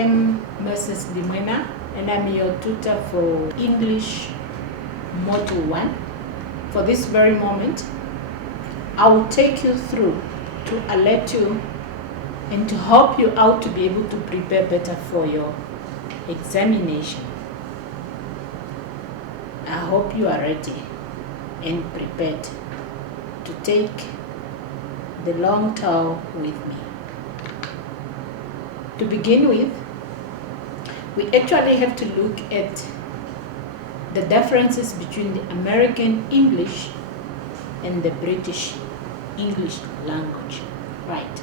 am Mrs. Limwena, and I'm your tutor for English Module 1. For this very moment, I will take you through to alert you and to help you out to be able to prepare better for your examination. I hope you are ready and prepared to take the long tour with me. To begin with, we actually have to look at the differences between the American English and the British English language, right?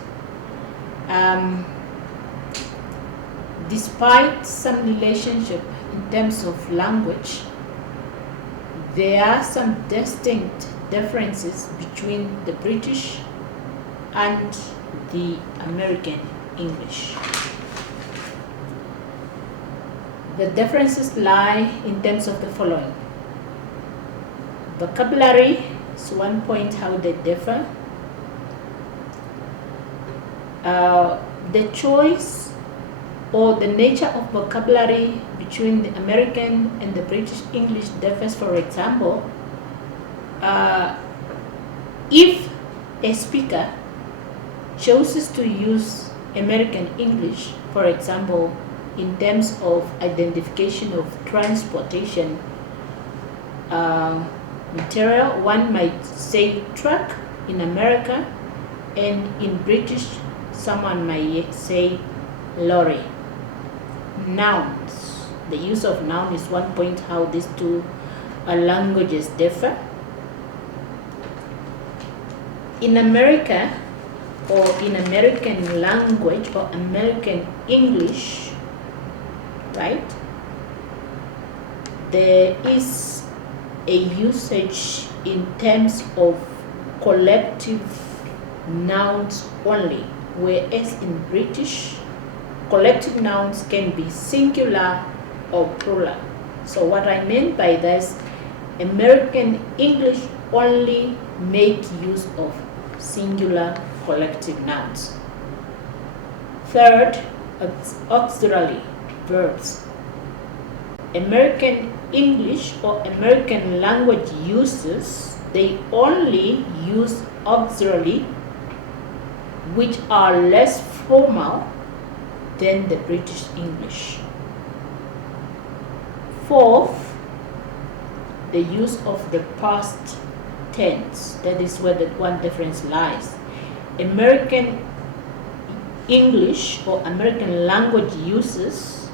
Despite some relationship in terms of language, there are some distinct differences between the British and the American English. The differences lie in terms of the following. Vocabulary is one point how they differ. The choice or the nature of vocabulary between the American and the British English differs. For example, if a speaker chooses to use American English, for example, in terms of identification of transportation material, one might say truck in America, and in British, someone might say lorry. Nouns. The use of noun is one point how these two languages differ. In America, or in American language or American English, right, there is a usage in terms of collective nouns only, whereas in British, collective nouns can be singular or plural. So what I mean by this, American English only make use of singular collective nouns. Third, auxiliary verbs. American English or American language users, they only use auxiliary which are less formal than the British English. Fourth, the use of the past tense. That is where the one difference lies. American English or American language users,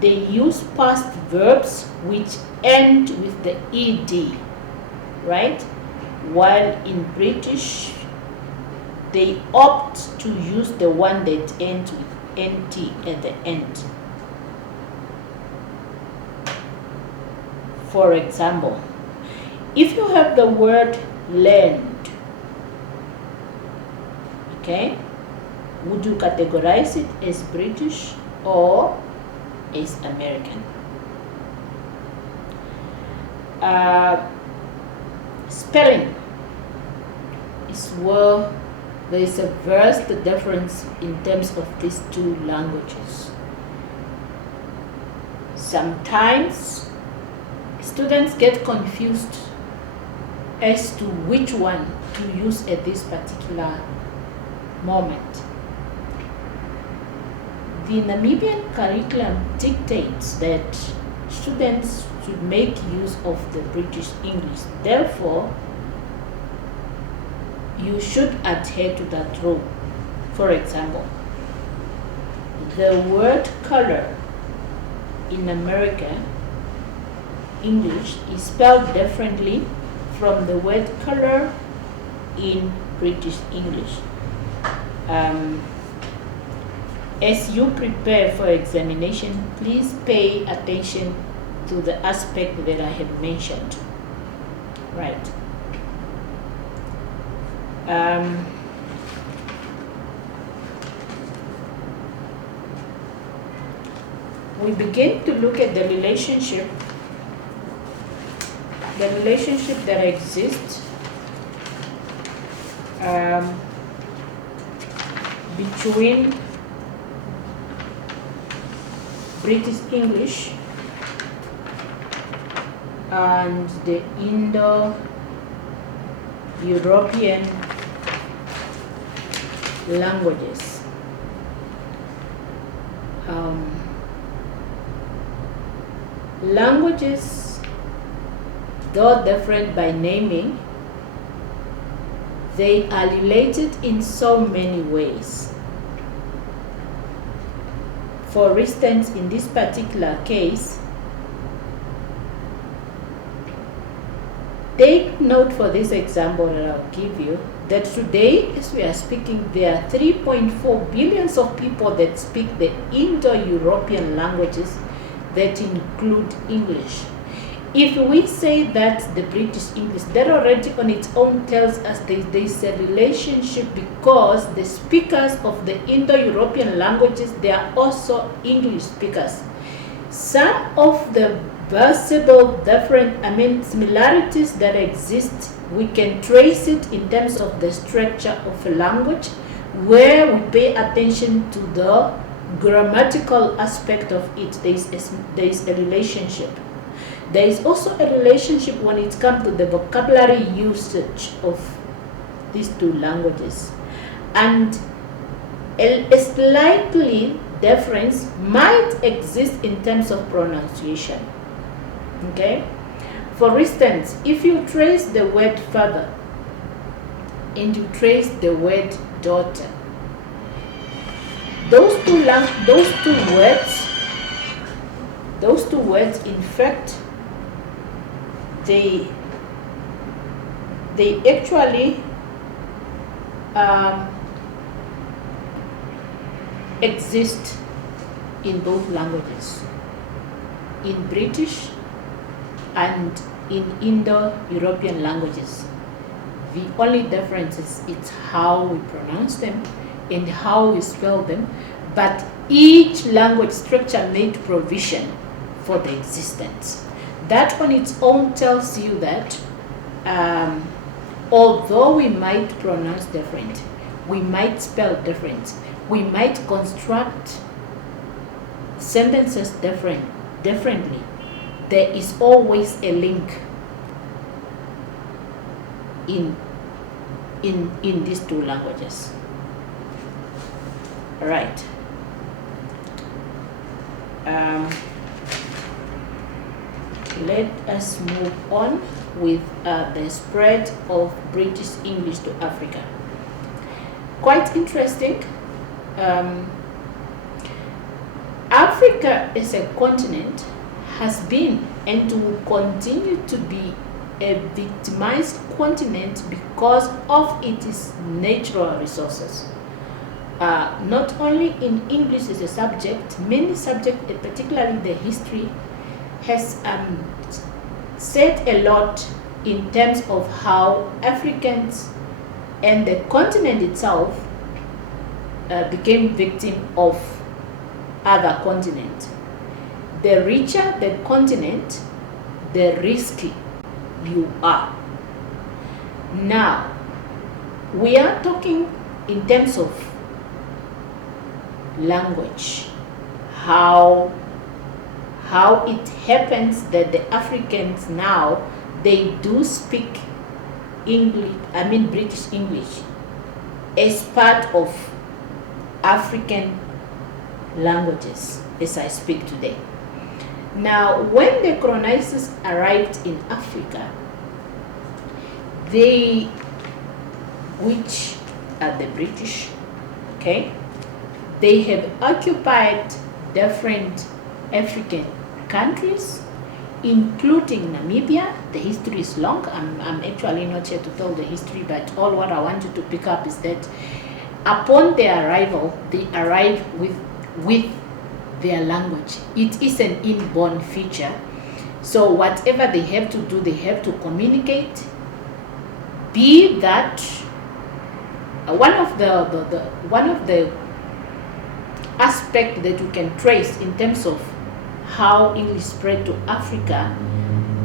they use past verbs which end with the ed, right? While in British, they opt to use the one that ends with nt at the end. For example, if you have the word learned, okay, would you categorize it as British or as American? Spelling is where there is a vast difference in terms of these two languages. Sometimes students get confused as to which one to use at this particular moment. The Namibian curriculum dictates that students should make use of the British English. Therefore, you should adhere to that rule. For example, the word color in American English is spelled differently from the word color in British English. As you prepare for examination, please pay attention to the aspect that I had mentioned, right? We begin to look at the relationship that exists between British English and the Indo-European languages. Languages, though different by naming, they are related in so many ways. For instance, in this particular case, take note for this example that I'll give you, that today, as we are speaking, there are 3.4 billion of people that speak the Indo-European languages that include English. If we say that the British English, that already on its own tells us there's a relationship, because the speakers of the Indo-European languages, they are also English speakers. Some of the visible similarities that exist, we can trace it in terms of the structure of a language, where we pay attention to the grammatical aspect of it. There is a relationship. There is also a relationship when it comes to the vocabulary usage of these two languages, and a slightly difference might exist in terms of pronunciation. Okay, for instance, if you trace the word father and you trace the word daughter, those two words, in fact, they actually exist in both languages, in British and in Indo-European languages. The only difference is how we pronounce them and how we spell them, but each language structure made provision for the existence. That on its own tells you that although we might pronounce different, we might spell different, we might construct sentences differently, there is always a link in these two languages. All right. Let us move on with the spread of British English to Africa. Quite interesting. Africa as a continent has been and will continue to be a victimized continent because of its natural resources. Not only in English as a subject, many subjects, particularly the history, has said a lot in terms of how Africans and the continent itself became victim of other continents. The richer the continent, the risky you are. Now, we are talking in terms of language, how it happens that the Africans now, they do speak English, British English as part of African languages as I speak today. Now, when the colonizers arrived in Africa, which are the British, okay, they have occupied different African countries, including Namibia. The history is long. I'm actually not here to tell the history, but all what I want you to pick up is that upon their arrival, they arrive with their language. It is an inborn feature. So whatever they have to do, they have to communicate. Be that one of the aspect that you can trace in terms of how English spread to Africa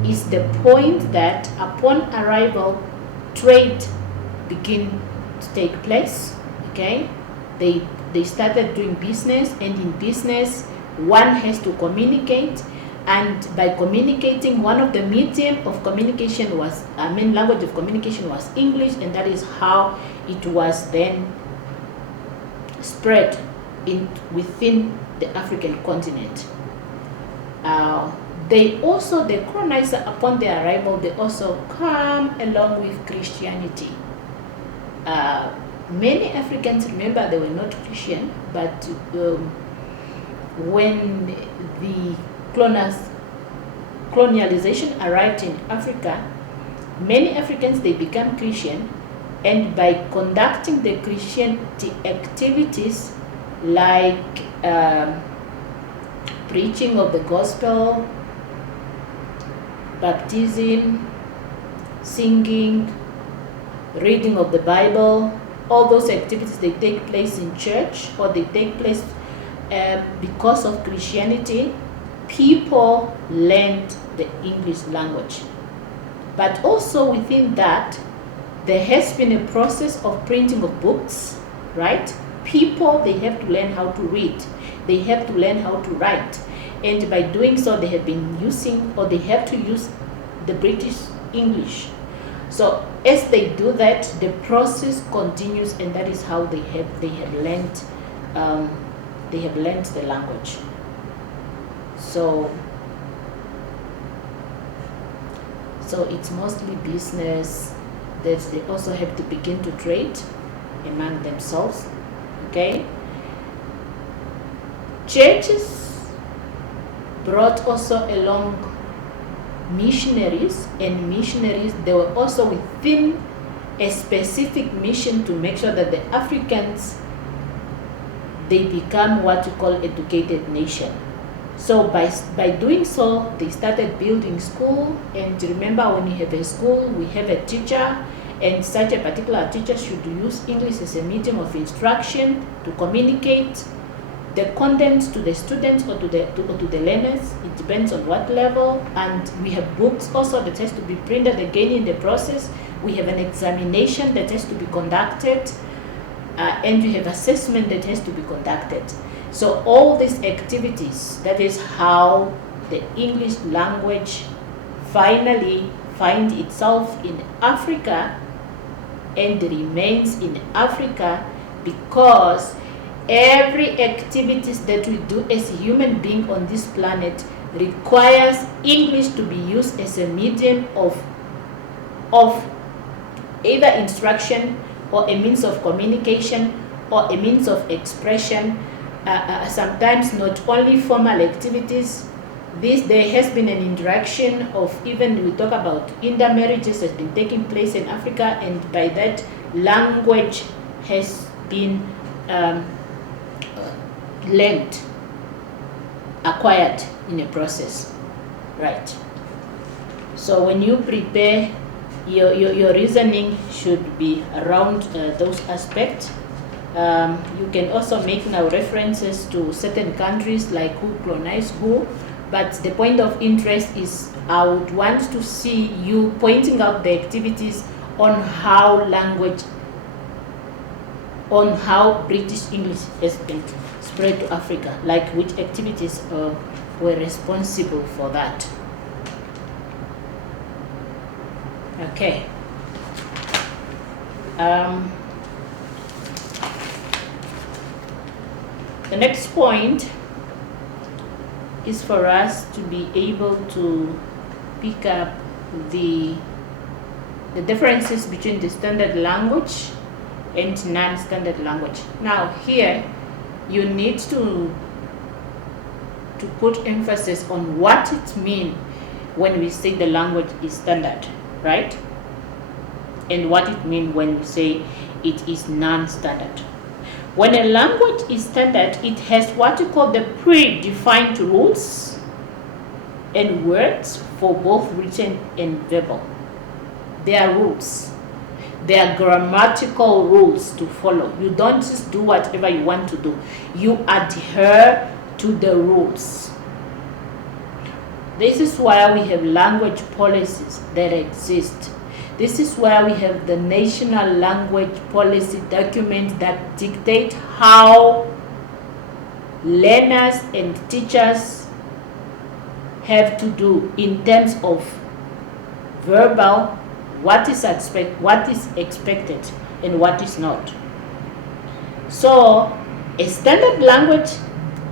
is the point that upon arrival, trade began to take place. Okay, they started doing business, and in business, one has to communicate, and by communicating, one of the medium of communication was, language of communication was English, and that is how it was then spread within the African continent. The colonizer, upon their arrival, they also come along with Christianity. Many Africans, remember, they were not Christian, but when the colonialization arrived in Africa, many Africans, they became Christian, and by conducting the Christianity activities like preaching of the gospel, baptism, singing, reading of the Bible, all those activities, they take place in church, or they take place because of Christianity. People learned the English language. But also within that, there has been a process of printing of books, right? People, they have to learn how to read. They have to learn how to write. And by doing so, they have been using, or they have to use, the British English. So as they do that, the process continues, and that is how they have learned the language. So it's mostly business that they also have to begin to trade among themselves. Okay. Churches brought also along missionaries, and missionaries, they were also within a specific mission to make sure that the Africans, they become what you call educated nation. So by doing so, they started building school. And remember, when you have a school, we have a teacher, and such a particular teacher should use English as a medium of instruction to communicate the content to the students, or to the learners. It depends on what level. And we have books also that has to be printed again in the process. We have an examination that has to be conducted, and we have assessment that has to be conducted. So all these activities, that is how the English language finally finds itself in Africa and remains in Africa, because every activities that we do as a human being on this planet requires English to be used as a medium of either instruction, or a means of communication, or a means of expression. Sometimes not only formal activities. There has been an interaction of, even we talk about intermarriages has been taking place in Africa, and by that, language has been learned, acquired in a process, right? So when you prepare, your reasoning should be around those aspects. You can also make now references to certain countries, like who colonized who, but the point of interest is, I would want to see you pointing out the activities on how British English has been spread to Africa, like which activities were responsible for that. Okay. The next point is for us to be able to pick up the differences between the standard language and non-standard language. Now here, you need to put emphasis on what it means when we say the language is standard, right? And what it means when we say it is non-standard. When a language is standard, it has what you call the predefined rules and words for both written and verbal. There are rules. There are grammatical rules to follow. You don't just do whatever you want to do. You adhere to the rules. This is why we have language policies that exist. This is why we have the national language policy documents that dictate how learners and teachers have to do in terms of verbal, what is expected and what is not. So a standard language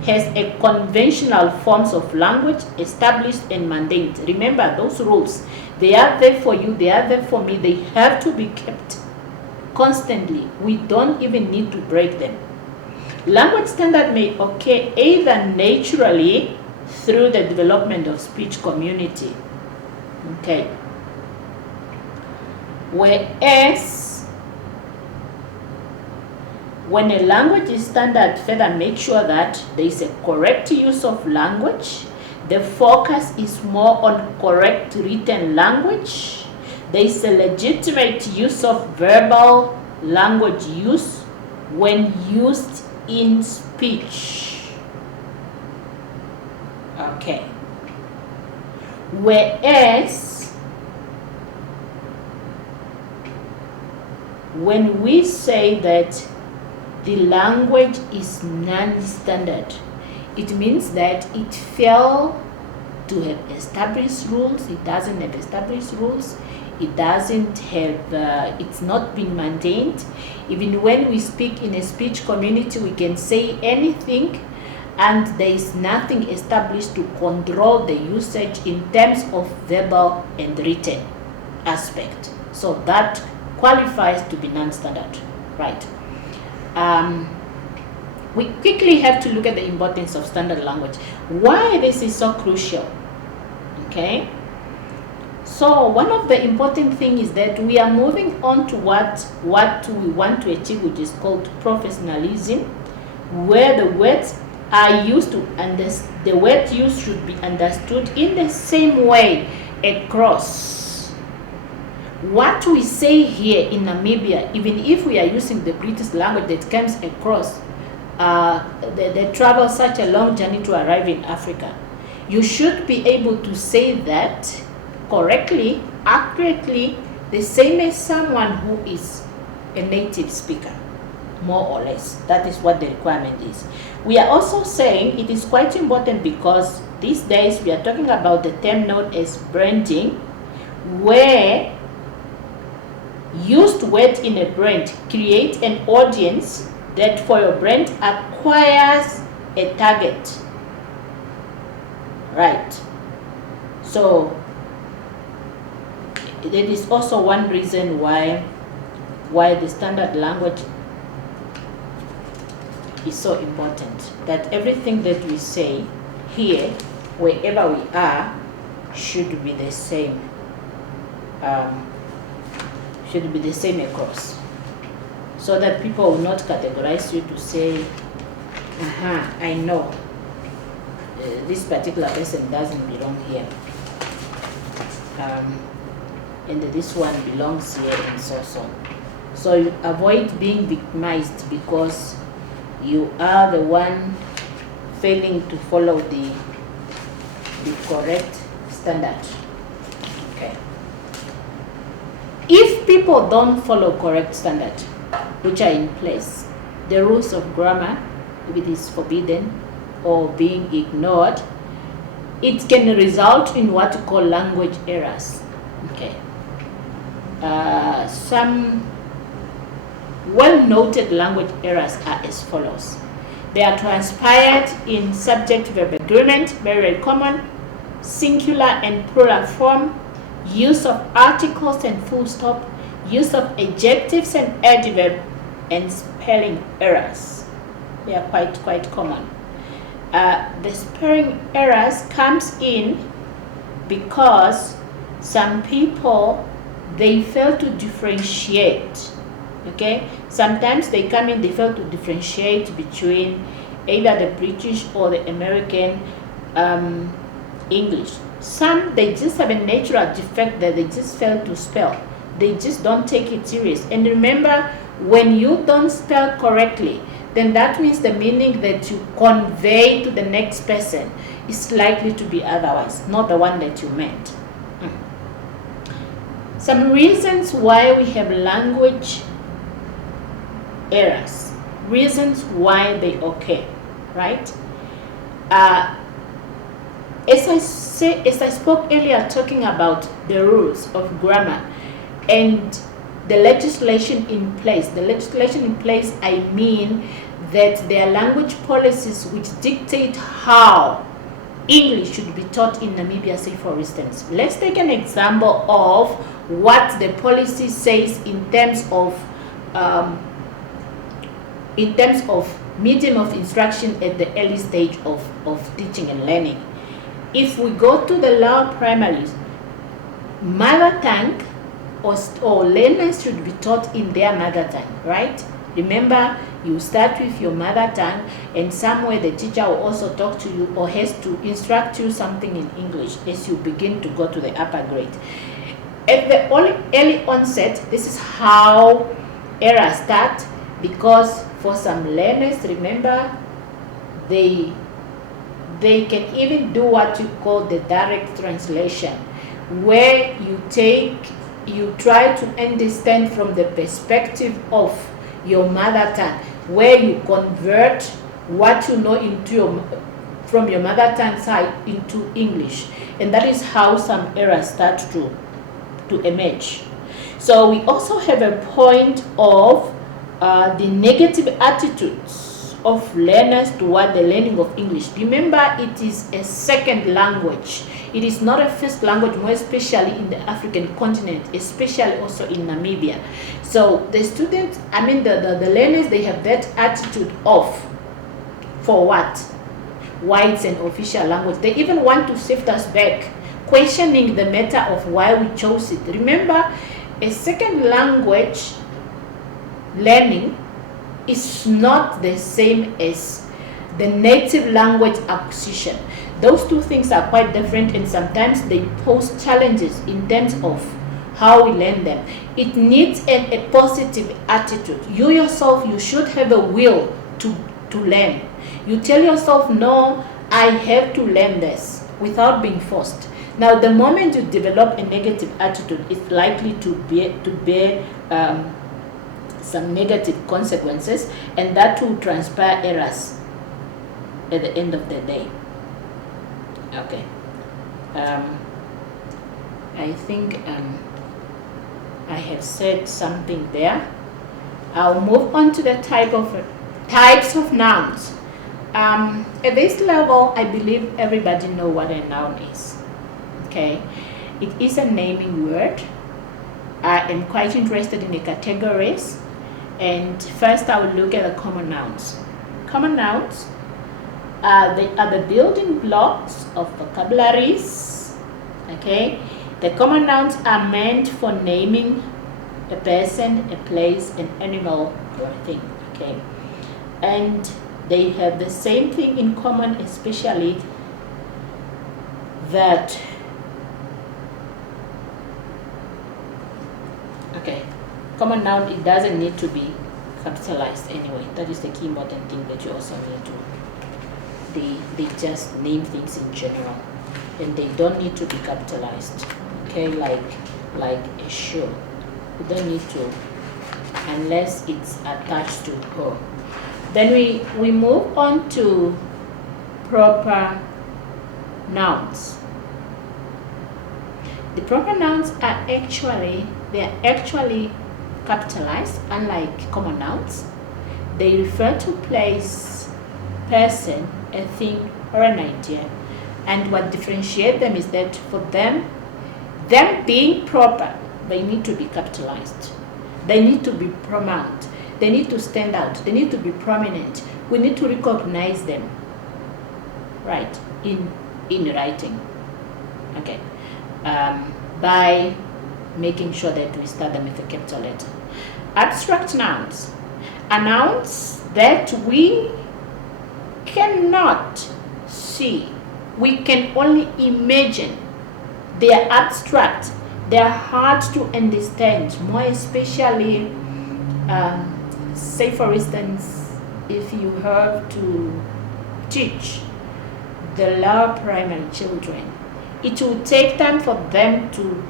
has a conventional forms of language established and maintained. Remember those rules. They are there for you, they are there for me. They have to be kept constantly. We don't even need to break them. Language standard may occur either naturally through the development of speech community. Okay. Whereas when a language is standard, further make sure that there is a correct use of language. The focus is more on correct written language. There is a legitimate use of verbal language use when used in speech. Okay. Whereas when we say that the language is non-standard, it means that it fails to have established rules. It doesn't have established rules. It doesn't have, it's not been maintained. Even when we speak in a speech community, we can say anything and there is nothing established to control the usage in terms of verbal and written aspect. So that qualifies to be non-standard, right? We quickly have to look at the importance of standard language. Why this is so crucial? Okay. So one of the important things is that we are moving on to what we want to achieve, which is called professionalism, where the words are used to the word use should be understood in the same way across. What we say here in Namibia, even if we are using the British language that comes across, they travel such a long journey to arrive in Africa, you should be able to say that correctly, accurately, the same as someone who is a native speaker, more or less. That is what the requirement is. We are also saying it is quite important because these days we are talking about the term known as branding, where used words in a brand create an audience that for your brand acquires a target, right? So that is also one reason why the standard language is so important, that everything that we say here, wherever we are, should be the same. Should be the same across, so that people will not categorize you to say, I know this particular person doesn't belong here, and this one belongs here, and so. So you avoid being victimized because you are the one failing to follow the correct standard. Okay. If people don't follow correct standard, which are in place, the rules of grammar, if it is forbidden or being ignored, it can result in what we call language errors. Okay. Some well-noted language errors are as follows. They are transpired in subject-verb agreement, very common, singular and plural form, use of articles and full stop, use of adjectives and adverb, and spelling errors. They are quite common. The spelling errors comes in because some people, they fail to differentiate. Okay, sometimes they come in, they fail to differentiate between either the British or the American English. Some, they just have a natural defect that they just fail to spell. They just don't take it serious. And remember, when you don't spell correctly, then that means the meaning that you convey to the next person is likely to be otherwise, not the one that you meant. Some reasons why we have language errors, reasons why they occur, right? Uh, as I spoke earlier, talking about the rules of grammar and the legislation in place. The legislation in place, I mean that there are language policies which dictate how English should be taught in Namibia. Say, for instance, let's take an example of what the policy says in terms of medium of instruction at the early stage of teaching and learning. If we go to the lower primaries, mother tongue or learners should be taught in their mother tongue, right? Remember, you start with your mother tongue, and somewhere the teacher will also talk to you or has to instruct you something in English as you begin to go to the upper grade. At the early onset, this is how errors start, because for some learners, remember, they can even do what you call the direct translation, where you try to understand from the perspective of your mother tongue, where you convert what you know from your mother tongue side into English, and that is how some errors start to emerge. So we also have a point of the negative attitudes of learners toward the learning of English. Remember, it is a second language. It is not a first language, more especially in the African continent, especially also in Namibia. So the students, the learners, they have that attitude of, for what? Why it's an official language. They even want to shift us back, questioning the matter of why we chose it. Remember, a second language learning is not the same as the native language acquisition. Those two things are quite different, and sometimes they pose challenges in terms of how we learn them. It needs a positive attitude. You yourself, you should have a will to learn. You tell yourself, no, I have to learn this, without being forced. Now, the moment you develop a negative attitude, it's likely to bear some negative consequences, and that will transpire errors at the end of the day. Okay. I think I have said something there. I'll move on to the types of nouns. At this level, I believe everybody knows what a noun is. Okay, it is a naming word. I am quite interested in the categories, and first I will look at the common nouns. Common nouns, they are the building blocks of vocabularies. Okay, the common nouns are meant for naming a person, a place, an animal, or a thing. Okay, and they have the same thing in common, especially that. Okay, common noun, it doesn't need to be capitalized anyway. That is the key important thing that you also need to. They just name things in general, and they don't need to be capitalized. Okay, like a shoe, you don't need to, unless it's attached to her. Then we move on to proper nouns. The proper nouns are actually capitalized, unlike common nouns. They refer to place, person, a thing, or an idea. And what differentiates them is that for them being proper, they need to be capitalized. They need to be prominent. They need to stand out. They need to be prominent. We need to recognize them, right, in writing. Okay, by making sure that we start them with a capital letter. Abstract nouns are nouns that we cannot see. We can only imagine. They are abstract. They are hard to understand, more especially, say for instance, if you have to teach the lower primary children, it will take time for them to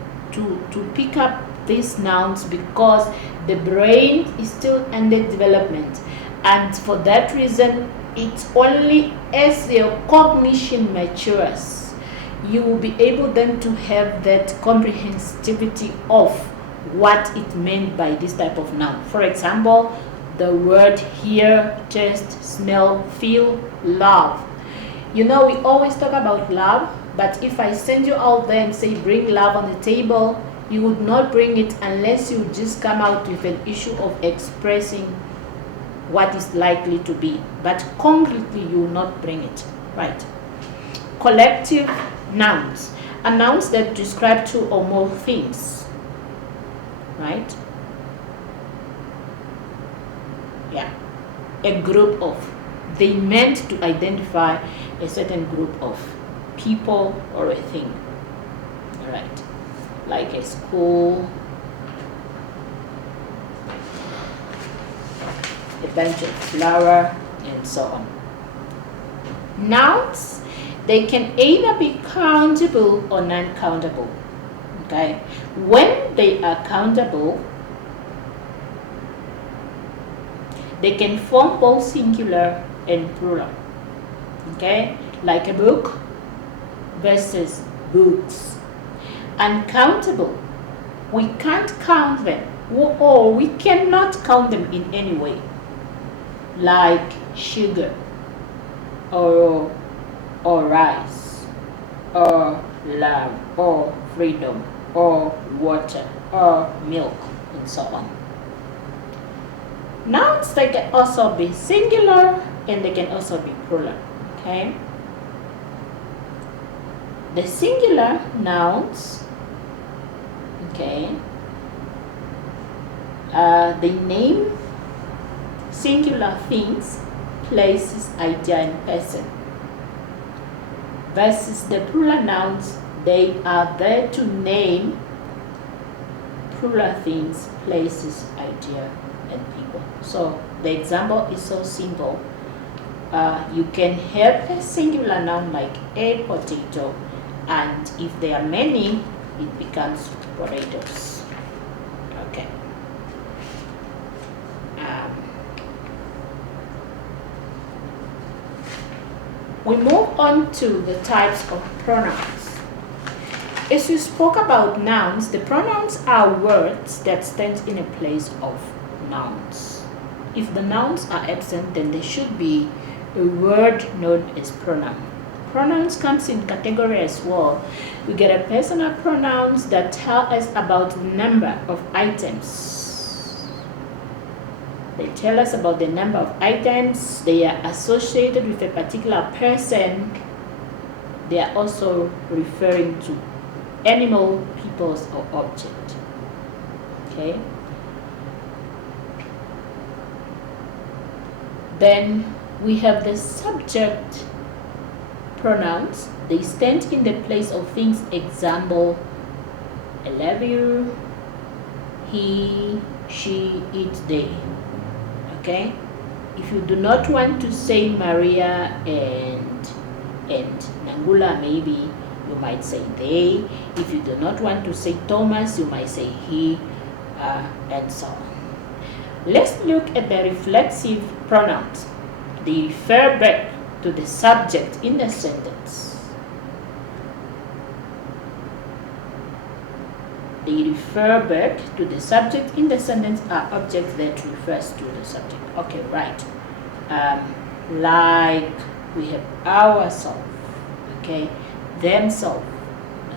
pick up these nouns, because the brain is still under development, and for that reason It's only as your cognition matures, you will be able then to have that comprehensivity of what it meant by this type of noun. For example, the word hear, taste, smell, feel, love. You know, we always talk about love, but if I send you out there and say bring love on the table, you would not bring it unless you just come out with an issue of expressing what is likely to be, but concretely you will not bring it, right? Collective nouns are nouns that describe two or more things, right? Yeah, a group of. They meant to identify a certain group of people or a thing, right? Like a school, a bunch of flower, and so on. Nouns, they can either be countable or non-countable. Okay, when they are countable, they can form both singular and plural. Okay, like a book versus books. Uncountable, we can't count them, or we cannot count them in any way, like sugar, or rice, or love, or freedom, or water, or milk, and so on. Nouns, they can also be singular and they can also be plural. Okay, the singular nouns, okay, they name singular things, places, idea, and person. Versus the plural nouns, they are there to name plural things, places, idea, and people. So the example is so simple. You can have a singular noun like a potato, and if there are many, it becomes potatoes. Okay. We move on to the types of pronouns. As we spoke about nouns, the pronouns are words that stand in a place of nouns. If the nouns are absent, then there should be a word known as pronoun. Pronouns comes in category as well. We get a personal pronouns that tell us about number of items. They tell us about the number of items. They are associated with a particular person. They are also referring to animal, peoples, or object. Okay. Then we have the subject pronouns. They stand in the place of things. Example, I love you, he, she, it, they. Okay. If you do not want to say Maria and Nangula, maybe you might say they. If you do not want to say Thomas, you might say he, and so on. Let's look at the reflexive pronouns. They refer back to the subject in the sentence. They refer back to the subject in the sentence are objects that refers to the subject. Okay, right. Like we have ourself, okay, themself,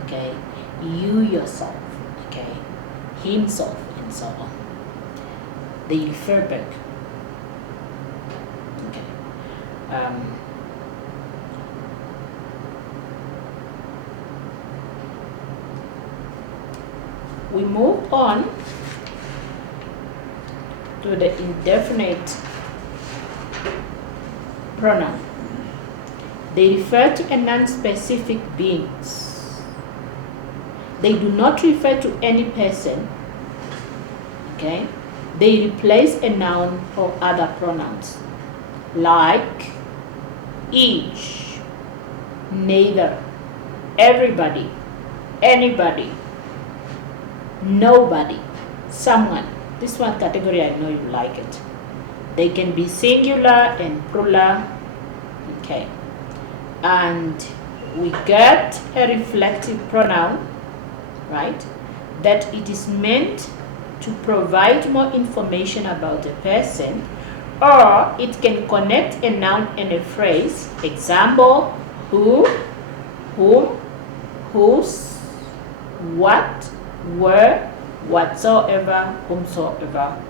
okay, you yourself, okay, himself, and so on. They refer back. Okay. We move on to the indefinite pronoun. They refer to a non-specific beings. They do not refer to any person. Okay? They replace a noun or other pronouns like each, neither, everybody, anybody, nobody, someone. This one category, I know you like it. They can be singular and plural. Okay. And we get a reflective pronoun, right? That it is meant to provide more information about the person, or it can connect a noun and a phrase. Example, who, whom, whose, what, where, whatsoever, whomsoever,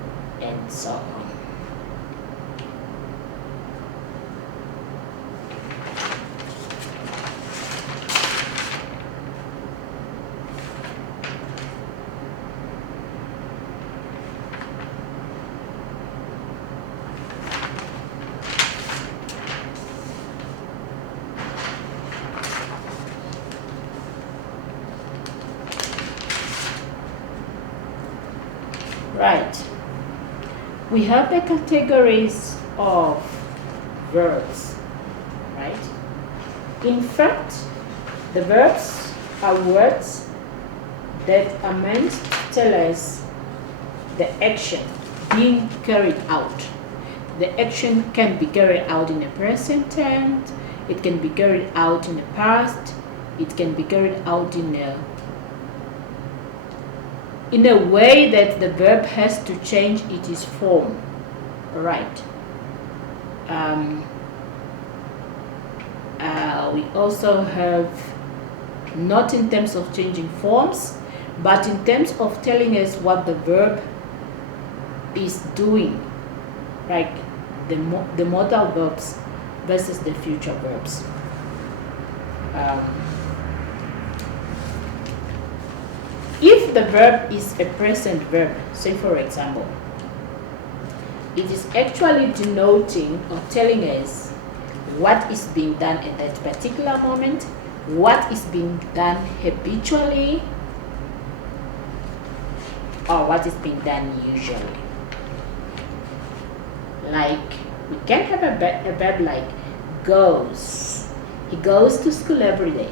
and so on. Right. We have the categories of verbs, right? In fact, the verbs are words that are meant to tell us the action being carried out. The action can be carried out in the present tense, it can be carried out in the past, it can be carried out in a way that the verb has to change its form. Right. We also have, not in terms of changing forms, but in terms of telling us what the verb is doing, like the modal verbs versus the future verbs. If the verb is a present verb, say for example, it is actually denoting or telling us what is being done at that particular moment, what is being done habitually, or what is being done usually. Like, we can have a verb like goes. He goes to school every day.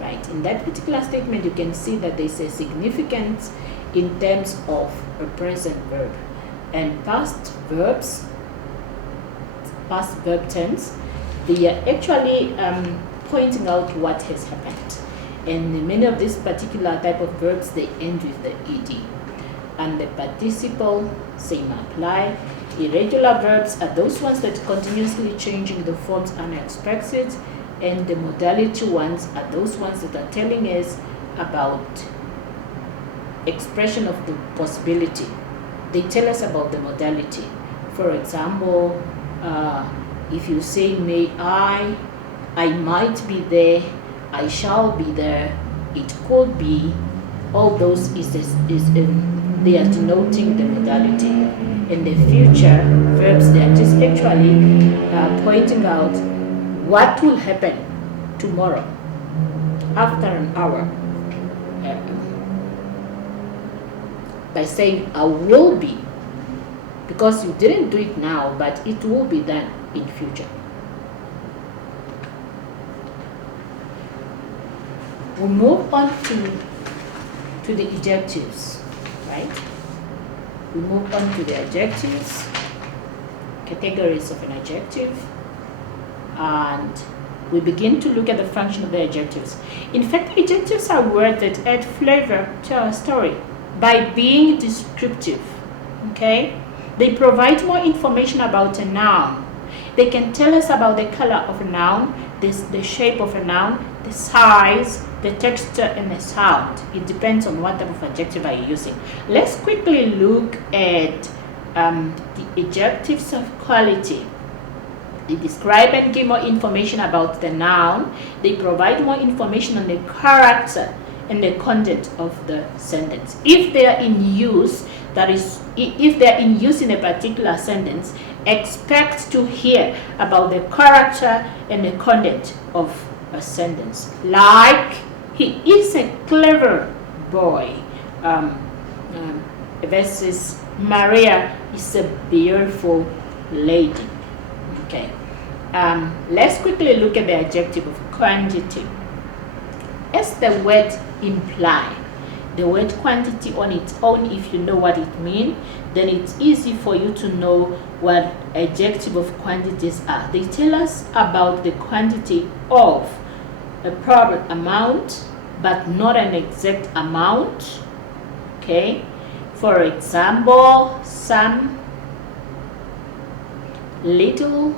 Right. In that particular statement, you can see that there's a significance in terms of a present verb. And past verbs, past verb tense, they are actually pointing out what has happened. And many of these particular type of verbs, they end with the ed. And the participle, same apply. Irregular verbs are those ones that continuously changing the forms unexpected. And the modality ones are those ones that are telling us about expression of the possibility. They tell us about the modality. For example, if you say may I might be there, I shall be there, it could be, all those they are denoting the modality. In the future verbs, they are just actually pointing out what will happen tomorrow, after an hour, by saying I will be, because you didn't do it now, but it will be done in future. We move on to the adjectives, right? We move on to the adjectives, categories of an adjective, and we begin to look at the function of the adjectives. In fact, adjectives are words that add flavor to our story by being descriptive, okay? They provide more information about a noun. They can tell us about the color of a noun, the shape of a noun, the size, the texture, and the sound. It depends on what type of adjective are you using. Let's quickly look at the adjectives of quality. They describe and give more information about the noun. They provide more information on the character and the content of the sentence. If they are in use, that is, if they are in use in a particular sentence, expect to hear about the character and the content of a sentence. Like, he is a clever boy, versus Maria is a beautiful lady. Okay. Let's quickly look at the adjective of quantity. As the word imply, the word quantity on its own, if you know what it means, then it's easy for you to know what adjective of quantities are. They tell us about the quantity of a proper amount, but not an exact amount. Okay, for example, some, little,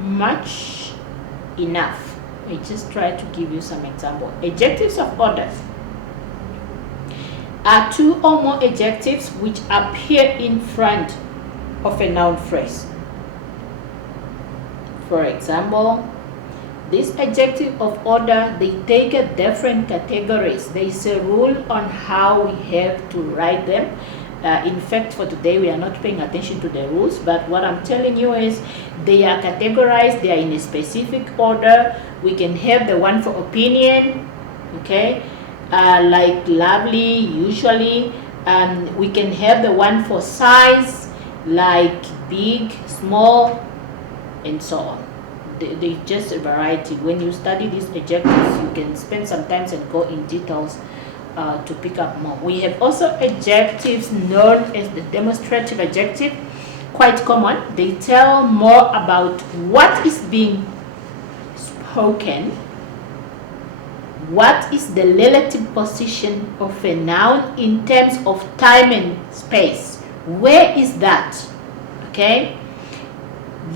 much, enough. I just try to give you some example. Adjectives of orders are two or more adjectives which appear in front of a noun phrase. For example, this adjective of order, they take a different categories. There is a rule on how we have to write them. In fact, for today, we are not paying attention to the rules, but what I'm telling you is they are categorized, they are in a specific order. We can have the one for opinion, okay, like lovely, usually. We can have the one for size, like big, small, and so on. They just a variety. When you study these adjectives, you can spend some time and go in details to pick up more. We have also adjectives known as the demonstrative adjective, quite common. They tell more about what is being spoken, what is the relative position of a noun in terms of time and space. Where is that? Okay?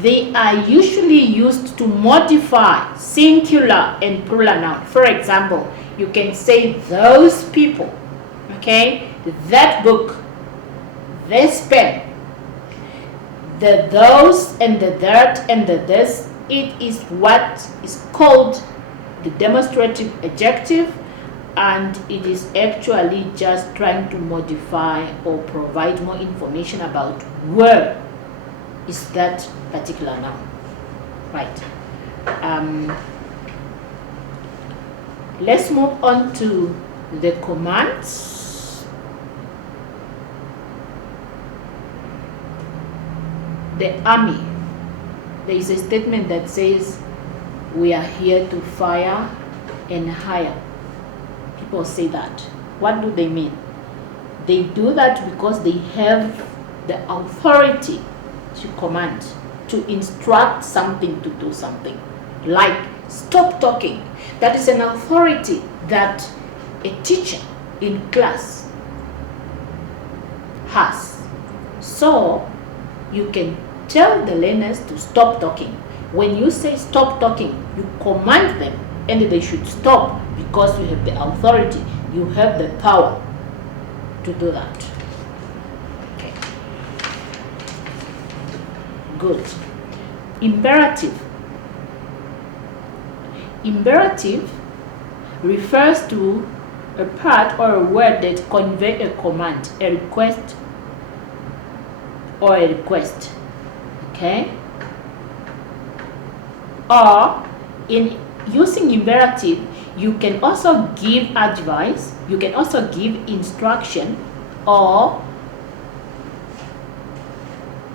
They are usually used to modify singular and plural noun. For example, you can say those people, okay, that book, this pen, the those and the that and the this. It is what is called the demonstrative adjective, and it is actually just trying to modify or provide more information about where is that particular noun, right? Let's move on to the commands. The army. There is a statement that says we are here to fire and hire. People say that. What do they mean? They do that because they have the authority to command, to instruct something to do something. Like stop talking. That is an authority that a teacher in class has. So you can tell the learners to stop talking. When you say stop talking, you command them and they should stop because you have the authority, you have the power to do that. Okay. Good. Imperative. Imperative refers to a part or a word that conveys a command, a request, or a request. Okay? Or in using imperative, you can also give advice, you can also give instruction, or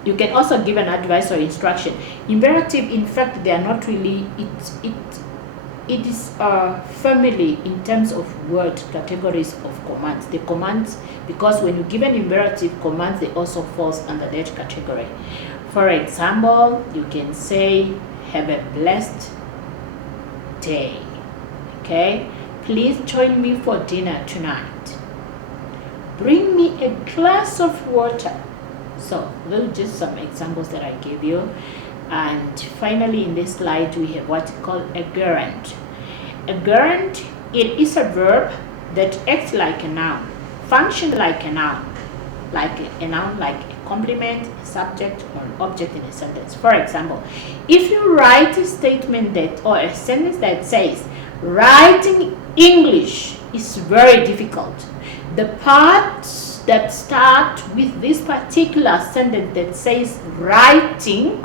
you can also give an advice or instruction. Imperative, in fact, they are not really, it is a family in terms of word categories of commands. The commands, because when you give an imperative commands, they also falls under that category. For example, you can say, have a blessed day. Okay? Please join me for dinner tonight. Bring me a glass of water. So, those are just some examples that I gave you. And finally, in this slide, we have what is called a gerund. A gerund, it is a verb that acts like a noun, functions like a noun, like a complement, a subject, or an object in a sentence. For example, if you write a statement that, or a sentence that says, writing English is very difficult, the parts that start with this particular sentence that says writing,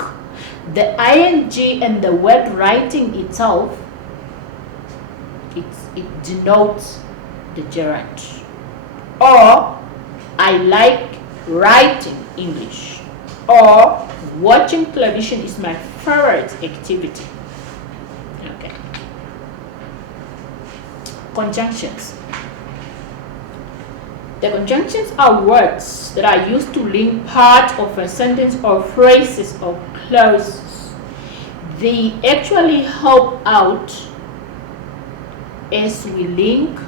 the ing and the word writing itself, it denotes the gerund. Or, I like writing English. Or, watching television is my favorite activity. Okay. Conjunctions. The conjunctions are words that are used to link part of a sentence or phrases or clauses. They actually help out as we link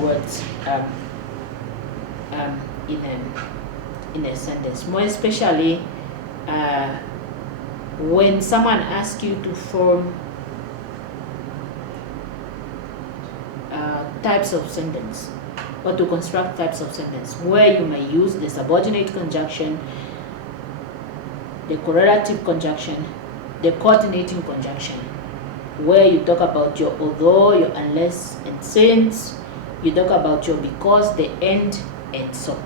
words in a sentence, more especially when someone asks you to form types of sentence or to construct types of sentence where you may use the subordinate conjunction, the correlative conjunction, the coordinating conjunction, where you talk about your although, your unless, and since. You talk about your because, the and so.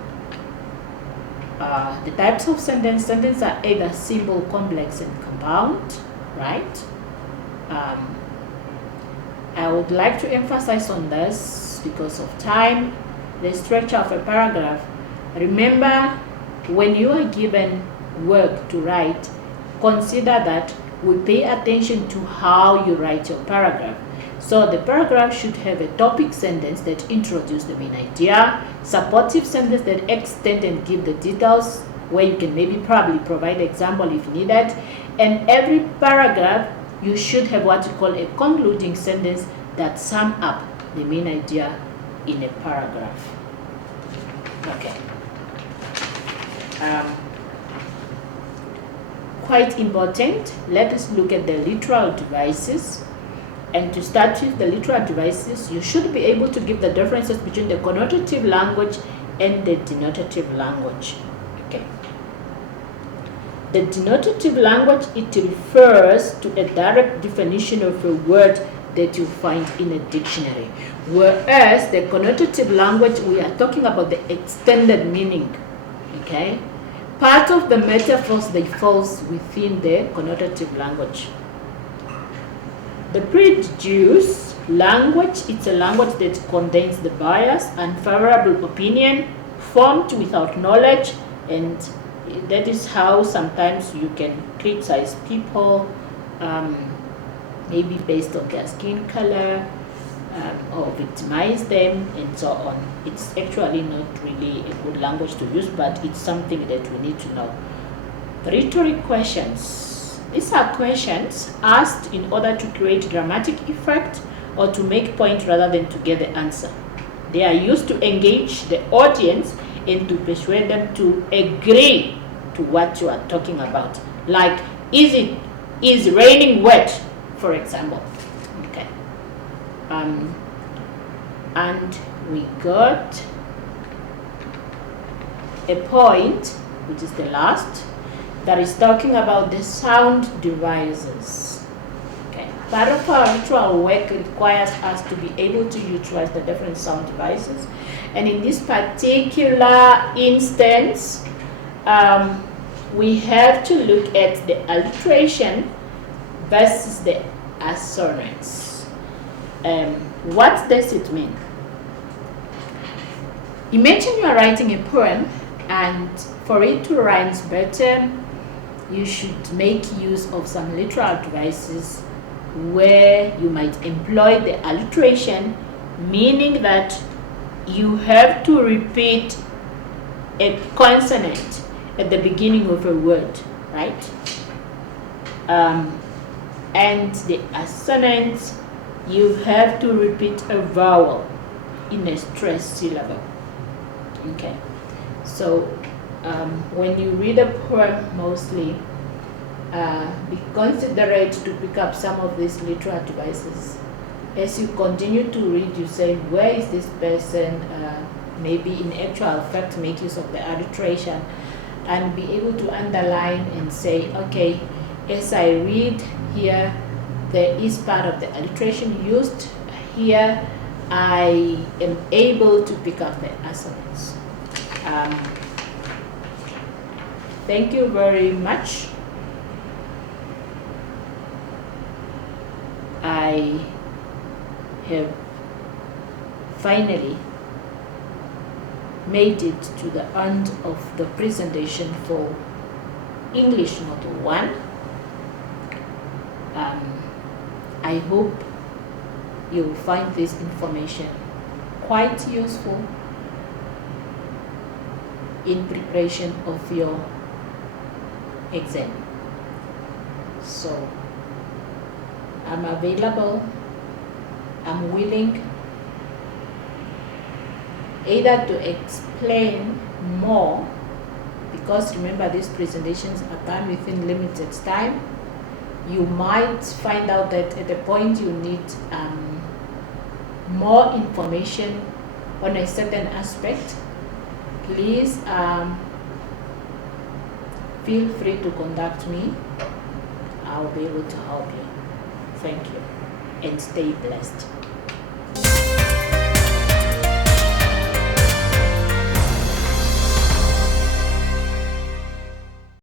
The types of sentences are either simple, complex, and compound, right? I would like to emphasize on this because of time. The structure of a paragraph. Remember, when you are given work to write, consider that we pay attention to how you write your paragraph. So the paragraph should have a topic sentence that introduces the main idea, supportive sentence that extend and give the details, where you can probably provide example if needed, and every paragraph you should have what you call a concluding sentence that sum up the main idea in a paragraph. Okay. Quite important, let us look at the literal devices. And to start with the literal devices, you should be able to give the differences between the connotative language and the denotative language. Okay. The denotative language, it refers to a direct definition of a word that you find in a dictionary. Whereas the connotative language, we are talking about the extended meaning. Okay. Part of the metaphors, they falls within the connotative language. The prejudice language, it's a language that contains the bias, unfavorable opinion, formed without knowledge, and that is how sometimes you can criticize people, maybe based on their skin color, or victimize them, and so on. It's actually not really a good language to use, but it's something that we need to know. Rhetoric questions. These are questions asked in order to create dramatic effect or to make point rather than to get the answer. They are used to engage the audience and to persuade them to agree to what you are talking about. Like, is raining wet, for example. Okay. And we got a point, which is the last, that is talking about the sound devices. Okay. Part of our ritual work requires us to be able to utilize the different sound devices. And in this particular instance, we have to look at the alliteration versus the assonance. What does it mean? Imagine you are writing a poem, and for it to rhyme better, you should make use of some literal devices where you might employ the alliteration, meaning that you have to repeat a consonant at the beginning of a word, right? And the assonance, you have to repeat a vowel in a stressed syllable. Okay, so when you read a poem, mostly be considerate to pick up some of these literal devices. As you continue to read, you say, where is this person? Maybe in actual fact, make use of the alliteration and be able to underline and say, okay, as I read here, there is part of the alliteration used here. I am able to pick up the assonance. Thank you very much. I have finally made it to the end of the presentation for English Module 1. I hope you'll find this information quite useful in preparation of your exam. So I'm available, I'm willing either to explain more, because remember these presentations are done within limited time. You might find out that at a point you need more information on a certain aspect. Please feel free to contact me. I'll be able to help you. Thank you and stay blessed.